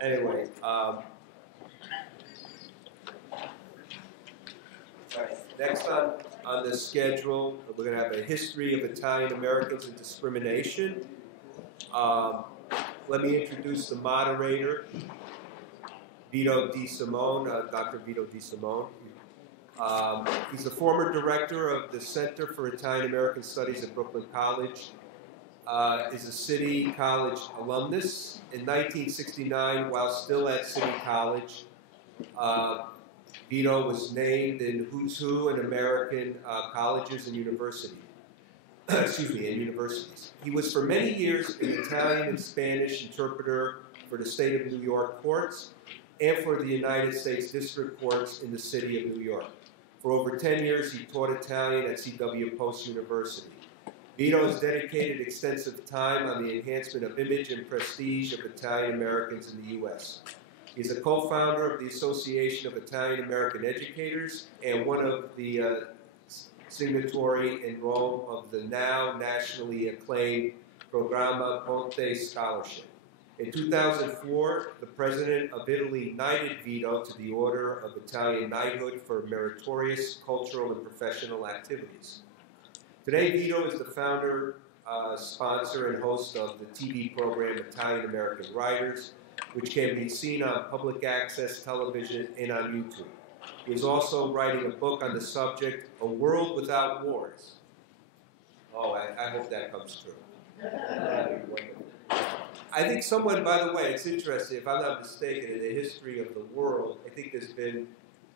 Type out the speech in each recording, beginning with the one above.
Anyway, next on the schedule, we're going to have a history of Italian Americans and discrimination. Let me introduce the moderator, Vito Di Simone, Dr. Vito Di Simone. He's the former director of the Center for Italian American Studies at Brooklyn College. Is a City College alumnus. In 1969, while still at City College, Vito was named in Who's Who in American colleges and universities. Universities. He was for many years an Italian and Spanish interpreter for the state of New York courts and for the United States District Courts in the city of New York. For over 10 years, he taught Italian at C.W. Post University. Vito has dedicated extensive time on the enhancement of image and prestige of Italian Americans in the U.S. He is a co-founder of the Association of Italian American Educators and one of the signatory in Rome of the now nationally acclaimed Programma Ponte Scholarship. In 2004, the President of Italy knighted Vito to the Order of Italian Knighthood for meritorious cultural and professional activities. Today, Vito is the founder, sponsor, and host of the TV program Italian American Writers, which can be seen on public access television and on YouTube. He is also writing a book on the subject, A World Without Wars. Oh, I hope that comes true. That'd be wonderful. I think someone, by the way, it's interesting, if I'm not mistaken, in the history of the world, I think there's been,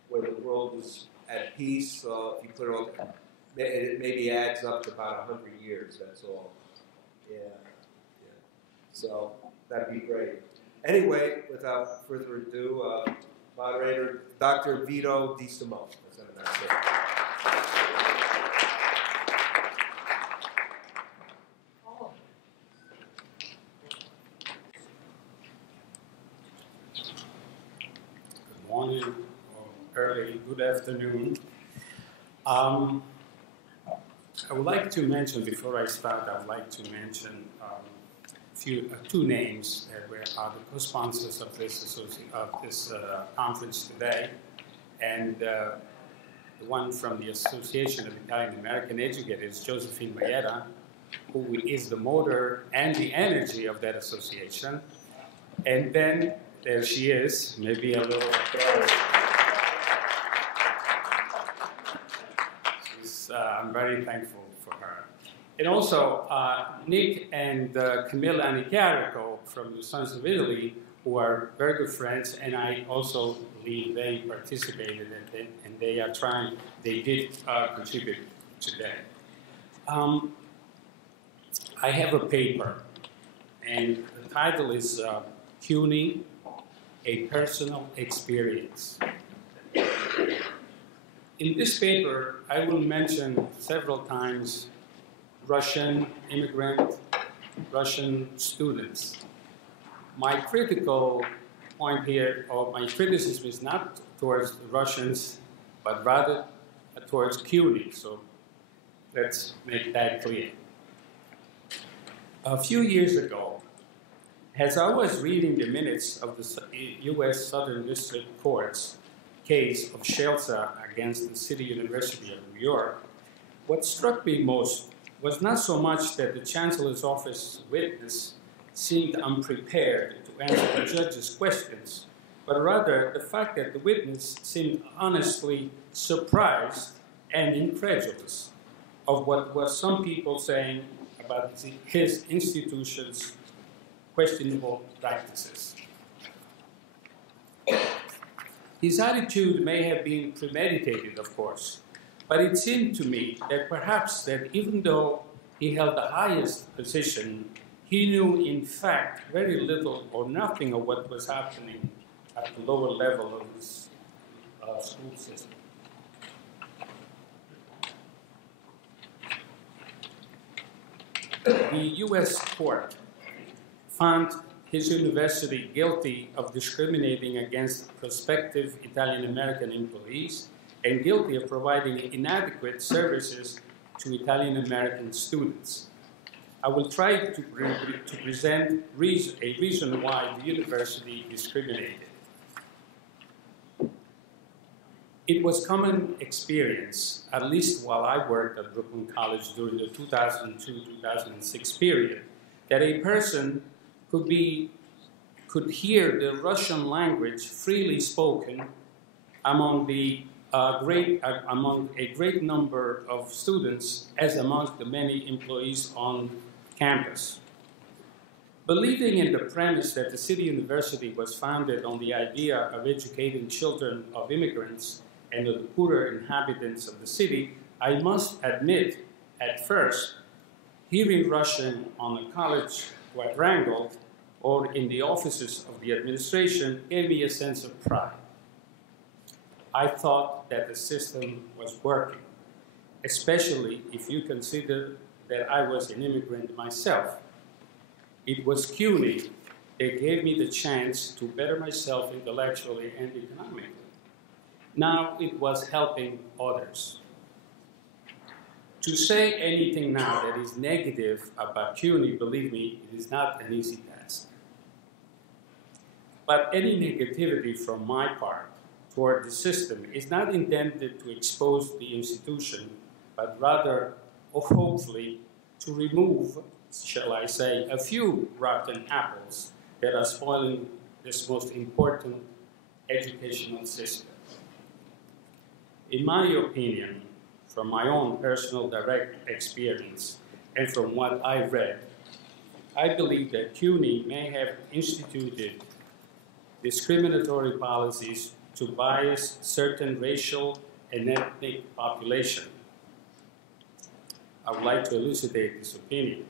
when the world was at peace, if you put it all together, it maybe adds up to about 100 years, that's all. Yeah. So, that'd be great. Anyway, without further ado, moderator, Dr. Vito Di Simone. Good morning, or early, good afternoon. I would like to mention, before I start, I would like to mention two names that are the co-sponsors of this conference today, and the one from the Association of Italian American Educators, Josephine Mayetta, who is the motor and the energy of that association. And then there she is, maybe a little applause. I'm very thankful for her. And also, Nick and Camilla Nicarico from the Sons of Italy, who are very good friends, and I also believe they participated and they are trying, they did contribute today. I have a paper, and the title is CUNY, A Personal Experience. In this paper, I will mention several times Russian immigrant, Russian students. My critical point here, or my criticism, is not towards the Russians, but rather towards CUNY. So let's make that clear. A few years ago, as I was reading the minutes of the U.S. Southern District Court's case of Scelsa against the City University of New York, what struck me most was not so much that the Chancellor's Office witness seemed unprepared to answer the judge's questions, but rather the fact that the witness seemed honestly surprised and incredulous of what were some people saying about his institution's questionable practices. His attitude may have been premeditated, of course, but it seemed to me that perhaps that even though he held the highest position, he knew in fact very little or nothing of what was happening at the lower level of his school system. The U.S. court found his university guilty of discriminating against prospective Italian-American employees and guilty of providing inadequate services to Italian-American students. I will try to present a reason why the university discriminated. It was common experience, at least while I worked at Brooklyn College during the 2002-2006 period, that a person could hear the Russian language freely spoken among among a great number of students, as amongst the many employees on campus. Believing in the premise that the city university was founded on the idea of educating children of immigrants and of the poorer inhabitants of the city, I must admit, at first, hearing Russian on a college quadrangle or in the offices of the administration gave me a sense of pride. I thought that the system was working, especially if you consider that I was an immigrant myself. It was CUNY that gave me the chance to better myself intellectually and economically. Now it was helping others. To say anything now that is negative about CUNY, believe me, it is not an easy task. But any negativity from my part toward the system is not intended to expose the institution, but rather, hopefully, to remove, shall I say, a few rotten apples that are spoiling this most important educational system. In my opinion, from my own personal direct experience and from what I read, I believe that CUNY may have instituted discriminatory policies to bias certain racial and ethnic population. I would like to elucidate this opinion.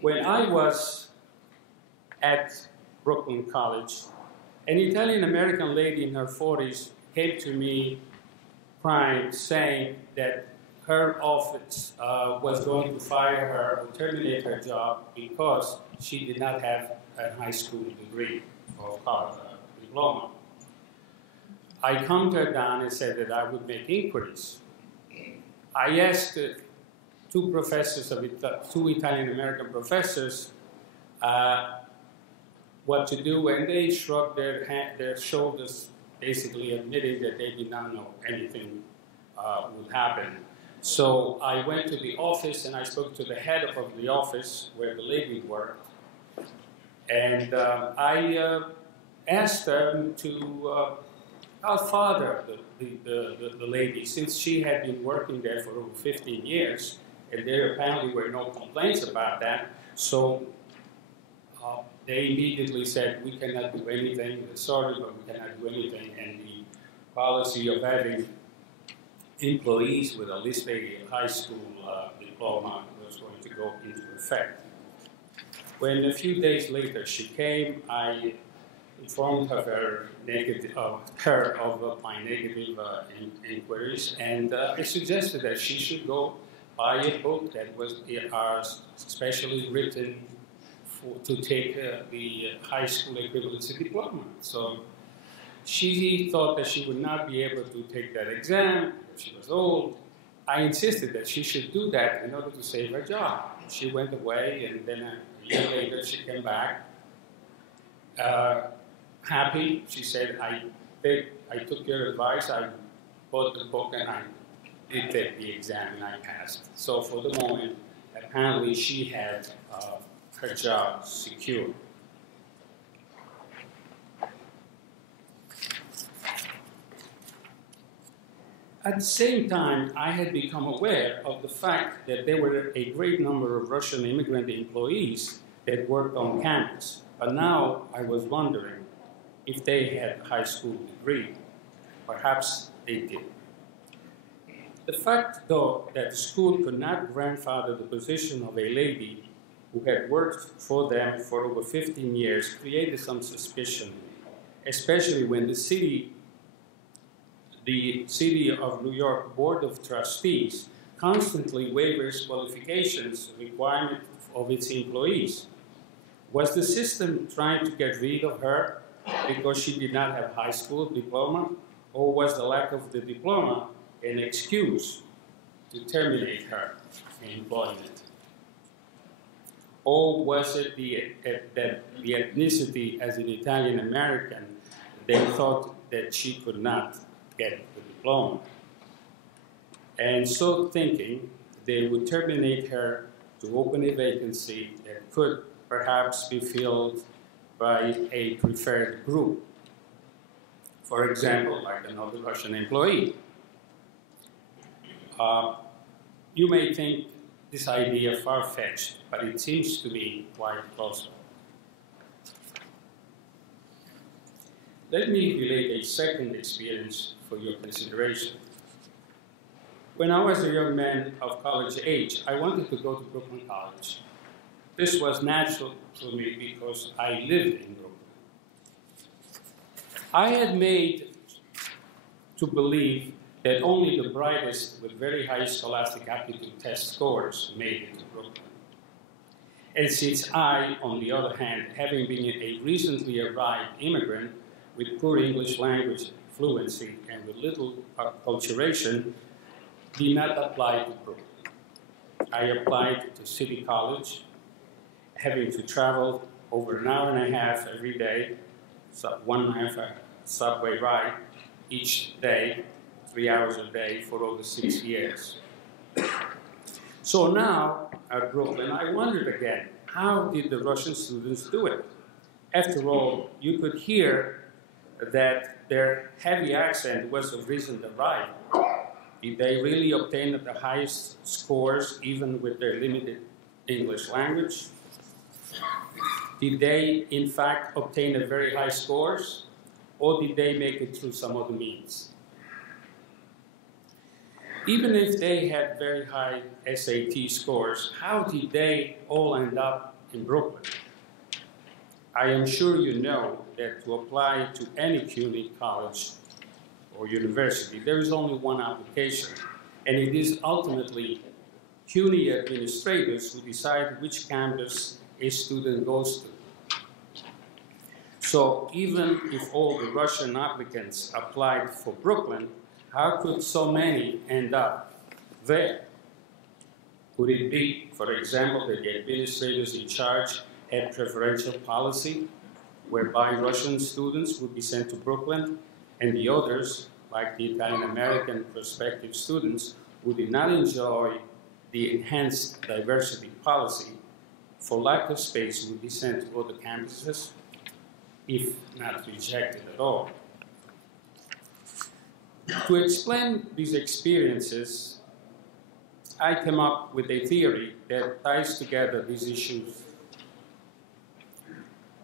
When I was at Brooklyn College, an Italian-American lady in her 40s came to me crying, saying that her office was going to fire her or terminate her job because she did not have a high school degree or diploma. I calmed her down and said that I would make inquiries. I asked two Italian-American professors what to do, and they shrugged their shoulders, basically admitting that they did not know anything would happen. So I went to the office and I spoke to the head of the office where the lady worked, and I asked them to father the lady, since she had been working there for over 15 years, and there apparently were no complaints about that. So they immediately said, we cannot do anything. Sorry, but we cannot do anything. And the policy of having employees with at least a high school diploma was going to go into effect. When a few days later she came, I informed her of my negative inquiries, and I suggested that she should go buy a book that was specially written to take the high school equivalency diploma. So she thought that she would not be able to take that exam. She was old. I insisted that she should do that in order to save her job. She went away, and then a year later she came back. Happy, she said, I took your advice, I bought the book, and I did take the exam, and I passed. So for the moment, apparently she had her job secured. At the same time, I had become aware of the fact that there were a great number of Russian immigrant employees that worked on campus. But now I was wondering if they had a high school degree. Perhaps they did. The fact, though, that the school could not grandfather the position of a lady who had worked for them for over 15 years created some suspicion, especially when the City of New York Board of Trustees constantly waivers qualifications requirement of its employees. Was the system trying to get rid of her because she did not have high school diploma, or was the lack of the diploma an excuse to terminate her employment? Or was it that the ethnicity as an Italian American, they thought that she could not get the diploma? And so thinking, they would terminate her to open a vacancy that could perhaps be filled by a preferred group. For example, like another Russian employee. You may think this idea far-fetched, but it seems to be quite plausible. Let me relate a second experience for your consideration. When I was a young man of college age, I wanted to go to Brooklyn College. This was natural for me because I lived in Brooklyn. I had made to believe that only the brightest with very high scholastic aptitude test scores made it to Brooklyn. And since I, on the other hand, having been a recently arrived immigrant with poor English language fluency and with little acculturation, did not apply to Brooklyn. I applied to City College, having to travel over an hour and a half every day, so 1.5 subway ride each day, 3 hours a day for over 6 years. So now at Brooklyn, I wondered again, how did the Russian students do it? After all, you could hear that their heavy accent was the reason they arrived. Did they really obtain the highest scores even with their limited English language? Did they, in fact, obtain a very high scores, or did they make it through some other means? Even if they had very high SAT scores, how did they all end up in Brooklyn? I am sure you know that to apply to any CUNY college or university, there is only one application, and it is ultimately CUNY administrators who decide which campus a student goes to. So even if all the Russian applicants applied for Brooklyn, how could so many end up there? Could it be, for example, that the administrators in charge had preferential policy, whereby Russian students would be sent to Brooklyn, and the others, like the Italian-American prospective students, who did not enjoy the enhanced diversity policy, for lack of space, would be sent to other campuses, if not rejected at all. To explain these experiences, I came up with a theory that ties together these issues.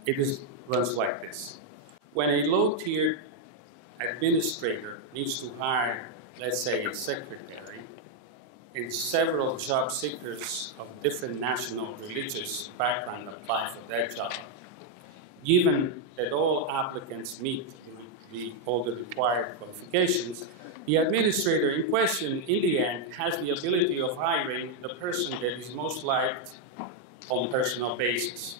It runs like this. When a low-tier administrator needs to hire, let's say, a secretary, and several job seekers of different national religious background apply for that job, given that all applicants meet all the required qualifications, the administrator in question, in the end, has the ability of hiring the person that is most liked on a personal basis.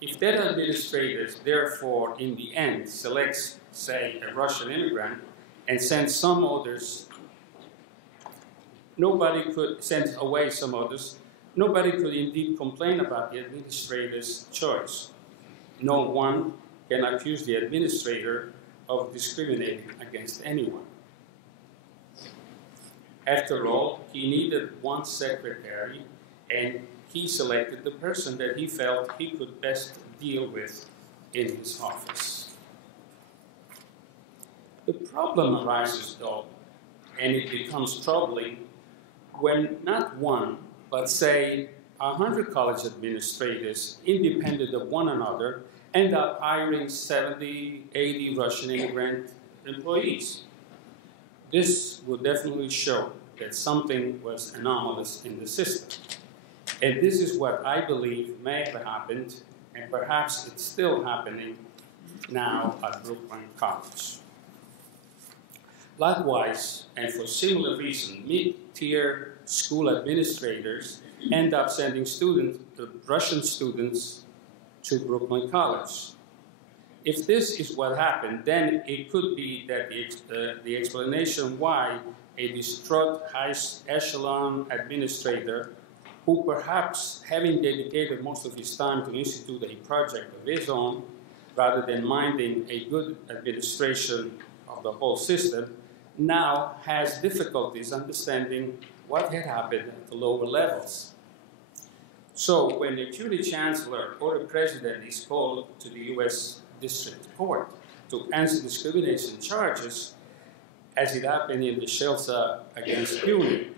If that administrator, therefore, in the end, selects, say, a Russian immigrant and sends some others, send away some others, nobody could indeed complain about the administrator's choice. No one can accuse the administrator of discriminating against anyone. After all, he needed one secretary, and he selected the person that he felt he could best deal with in his office. The problem arises, though, and it becomes troubling when not one, but say 100 college administrators, independent of one another, end up hiring 70, 80 Russian immigrant employees. This would definitely show that something was anomalous in the system. And this is what I believe may have happened, and perhaps it's still happening now at Brooklyn College. Likewise, and for similar reason, mid-tier school administrators end up sending Russian students to Brooklyn College. If this is what happened, then it could be that the explanation why a distraught high echelon administrator who perhaps, having dedicated most of his time to institute a project of his own, rather than minding a good administration of the whole system, now has difficulties understanding what had happened at the lower levels. So when the CUNY chancellor or the president is called to the U.S. District Court to answer discrimination charges, as it happened in the Scelsa against CUNY,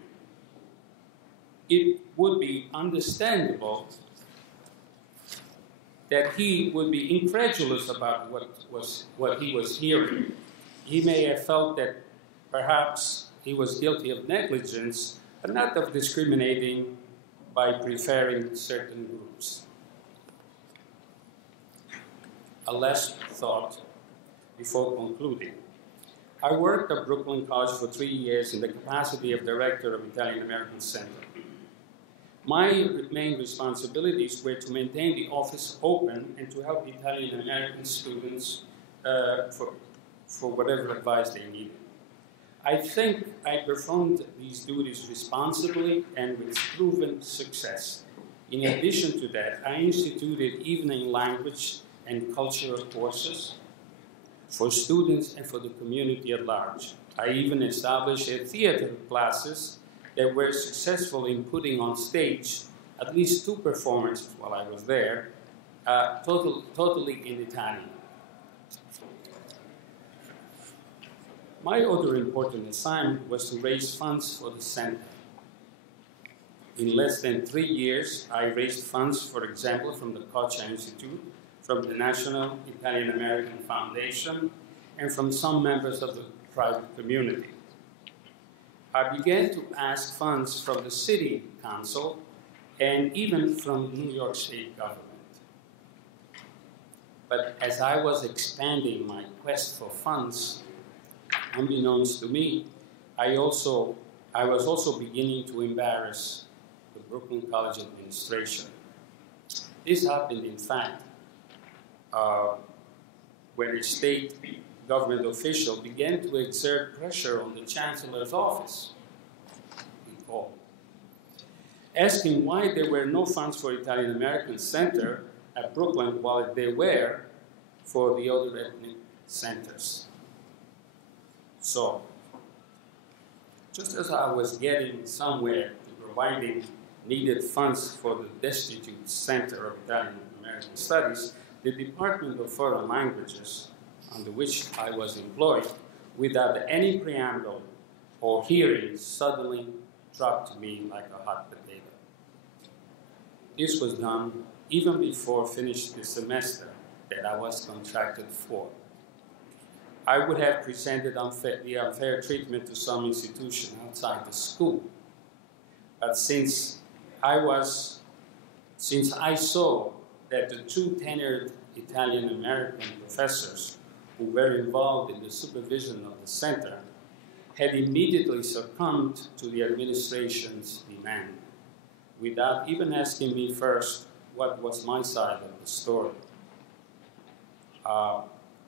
it would be understandable that he would be incredulous about what he was hearing. He may have felt that perhaps he was guilty of negligence, but not of discriminating by preferring certain groups. A last thought before concluding. I worked at Brooklyn College for 3 years in the capacity of director of Italian American Center. My main responsibilities were to maintain the office open and to help Italian American students for whatever advice they needed. I think I performed these duties responsibly and with proven success. In addition to that, I instituted evening language and cultural courses for students and for the community at large. I even established theater classes that were successful in putting on stage at least 2 performances while I was there, totally in Italian. My other important assignment was to raise funds for the center. In less than 3 years, I raised funds, for example, from the Kocha Institute, from the National Italian American Foundation, and from some members of the private community. I began to ask funds from the city council and even from New York State government. But as I was expanding my quest for funds, unbeknownst to me, I was also beginning to embarrass the Brooklyn College administration. This happened, in fact, when a state government official began to exert pressure on the chancellor's office, asking why there were no funds for Italian American Center at Brooklyn while there were for the other ethnic centers. So, just as I was getting somewhere to providing needed funds for the destitute Center of Italian American Studies, the Department of Foreign Languages, under which I was employed, without any preamble or hearing, suddenly dropped to me like a hot potato. This was done even before finishing the semester that I was contracted for. I would have presented the unfair treatment to some institution outside the school. But since I saw that the 2 tenured Italian American professors who were involved in the supervision of the center had immediately succumbed to the administration's demand, without even asking me first what was my side of the story.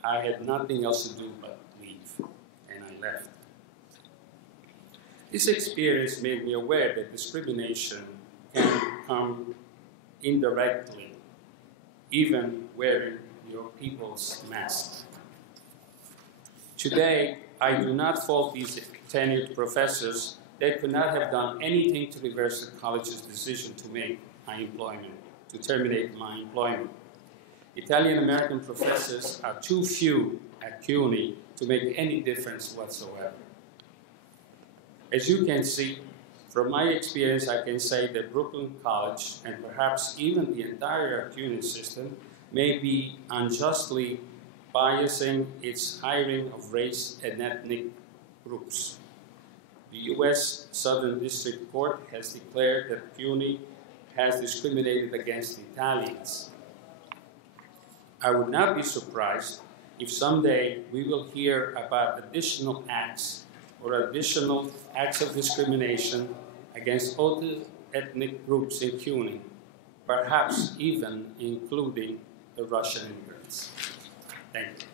I had nothing else to do but leave, and I left. This experience made me aware that discrimination can come indirectly, even wearing your people's mask. Today, I do not fault these tenured professors. They could not have done anything to reverse the college's decision to terminate my employment. Italian-American professors are too few at CUNY to make any difference whatsoever. As you can see, from my experience, I can say that Brooklyn College, and perhaps even the entire CUNY system, may be unjustly biasing its hiring of race and ethnic groups. The U.S. Southern District Court has declared that CUNY has discriminated against Italians. I would not be surprised if someday we will hear about additional acts of discrimination against other ethnic groups in CUNY, perhaps even including the Russian immigrants. Thank you.